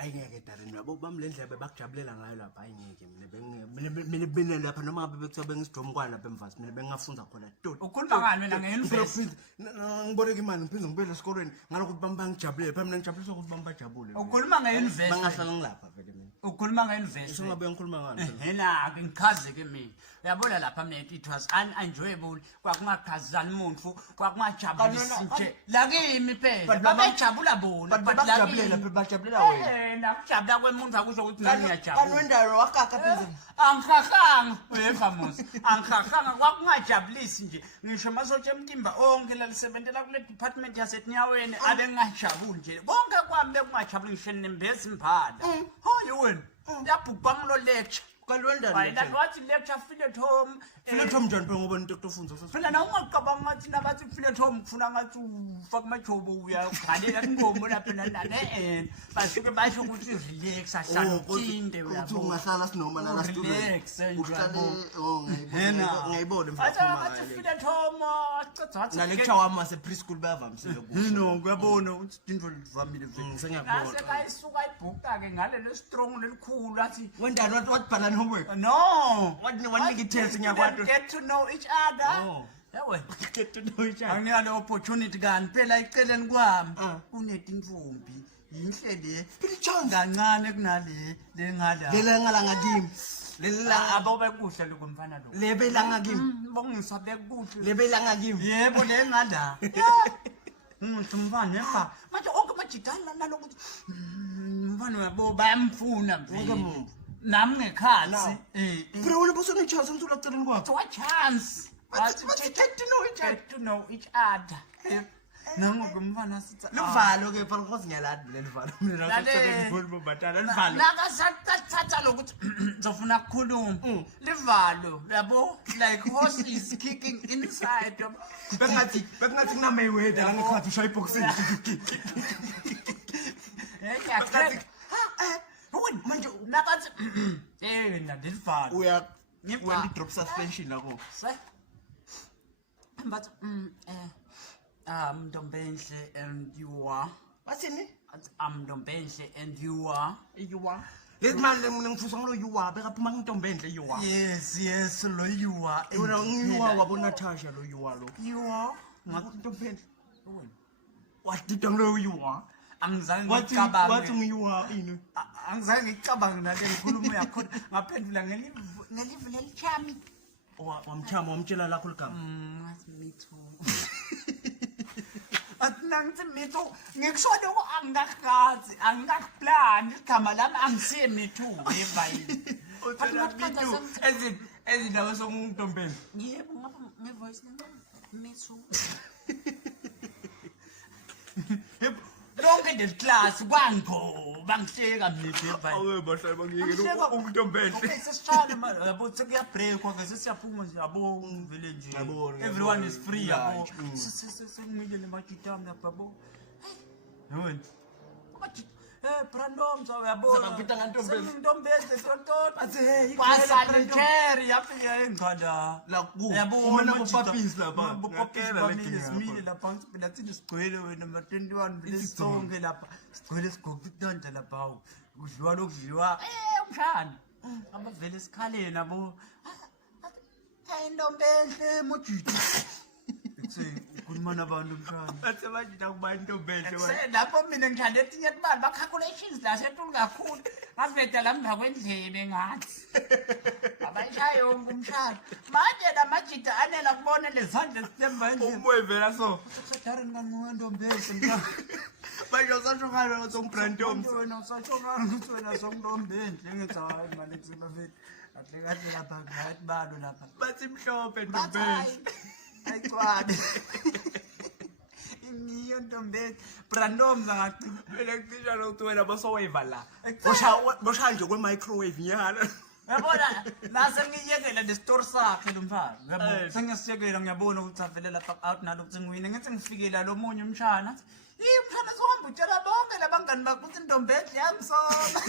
ayingeke Darren yabo bamlendlebe bakujabulela ngayo lapha ayingeke mina bene lapha noma ngabe bekuthiwa bengisidromkwana lapha emvasi mina bengafunza khona tot ukhuluma ngani wena ngeuniversity ngiboleka imali ngiphinde ngibuyele esikolweni ngalokuthi bangijabulele phela mina ngijabuliswa ukuthi bajabule ukhuluma ngeuniversity bangahlala ngilapha vele mina ukhuluma ngeuniversity songabe ngikhuluma ngani hena ke ngichaze ke mina uyabona lapha mina it was unenjoyable kwakungakhazani umuntu kwakungajabulisi nje lakimi phela babejabula bona bajabulela phela bajabulela wena nakujabula kwemuntu akusho ukuthi nami ngiyajabula kanwendalo wakaka phezulu angihahanga wefamos angihahanga kwakungajabulisi nje ngisho masotshe emtimba onke lalisebentela kule department yasetinyaweni abengajabuli nje bonke kwami bekungajabuli ngisho nembezi imphala hoye wena yabhubha ngilo lecture kalwendalo wena wathi lecture feel at home njani phela ngoba into okufunza phela na ungaqabanga ngathi nabathi feel at home kufuna ngathi ufaka majobo uyakhalela ingomo lapha nane basuke basho ukuthi relax ahlala uthinde uthi ungahlala sinoma nala student ngayibona mfana feel at home acicatha wathi na lecture wami mase preschool bayavamisile no kuyabona ukuthi into livamile vele sengiyabona ngase kayisuka ibhuka ke ngale lestrong nelikhulu athi wendalo wathi bhala homework no wanika test ngiyakwazi get to know each other yawe get to know each other angiyale opportunity kanti phela iceleni kwami kunetintombi yinhle le kancane kunale lengala lengala ngakimi lela abobekuhle lokumfana lo lebelanga kimi bongiswa bekuhle lebelanga kimi yebo lengala umfana efa manje onke majidala nalokuthi umfana wabo bayamfuna wonke umuntu nami ngekhathi bro wena bosona chance umthula celeni kwakho what chance get to know each other nangokumfana sithi livalo ke phela ngozi ngiyaladi lelivalo mina naseceleni bobatala livalo nakasathatha lokuthi ngizofuna ukukhuluma livalo yabo like horse is kicking inside bengathi kuna Mayweather la ngekhathi ushaya iboxing manje nakathi na livalo uya when the drop suspension lakho but Ntombenhle and you are wathini Ntombenhle and you are lesimali ngifusa ngalo you are bekaphuma ngintombenhle you are yes lo you are wena ngiwa wabona Natasha lo you are Ntombenhle wena wadida ngilo you are angizange ngicabanga wathi ngiwa ini angizange ngicabanga nale nkulumo yakho ngaphendula ngelivu lelichami wamchama wamtshela lakho ligama me too atinangithi mithu ngikusho angikakazi angikakuplan igama lami angisiye mithu ebayini ezindawo sokuntombenhle yebo ngapha ngevoice mithu lonke le class kwangipho bangihleka mina awe bahlala bangiyeke untombenhle okay sesishaya manje yabo sekuya break kwake sesiyaphuma nje yabo vele nje everyone is free yabo sengimile nemajitami lapha yabo yoni brandom so yabo sabapita ngantombenhle sonto athi hey kwasale cherry yaphi engikhanda la ku yabo uma poppies lapha ngakela le simile lapha phela thina sigcwele wena ma 21 vele sonke lapha sigcwele sigoqi itonta lapha udliwa lokudliwa umshana abavele esikhaleni abo Ntombenhle mojiti ukhuluma nabantu mshana bathe bajita kuba intombenhle wena lapho mina ngithanda etinye imali ba calculations la setulu kakhulu ngaveda la mva kwendlebe ngathi abayishaya yonke umshana manje lamajita anela kubona lezandla sitemba endlini umoya vela so Darren ngani Ntombenhle mntana manje usasho ngalo ukuthi ungibrandoms wena usasho ngalo ukuthi wena Ntombenhle ngithi hayi manje kuziba vele ahle lapha ngathi balo lapha bathi mhlophe Ntombenhle ayicwabe ingiyo Ntombenhle brandoms angaqhubela kucisha ukuthi wena basowayiva la bosha nje kwe-microwave nyala yabona nase ngiyekela le story sakhe lo mfana yabo sengisiyekela ngiyabona ukuthi avele lapha out nalokuthi ngiwine ngithi ngifikela lo munye umshana umshana sohamba utshela bonke labangani bakho ukuthi Ntombenhle yamsoma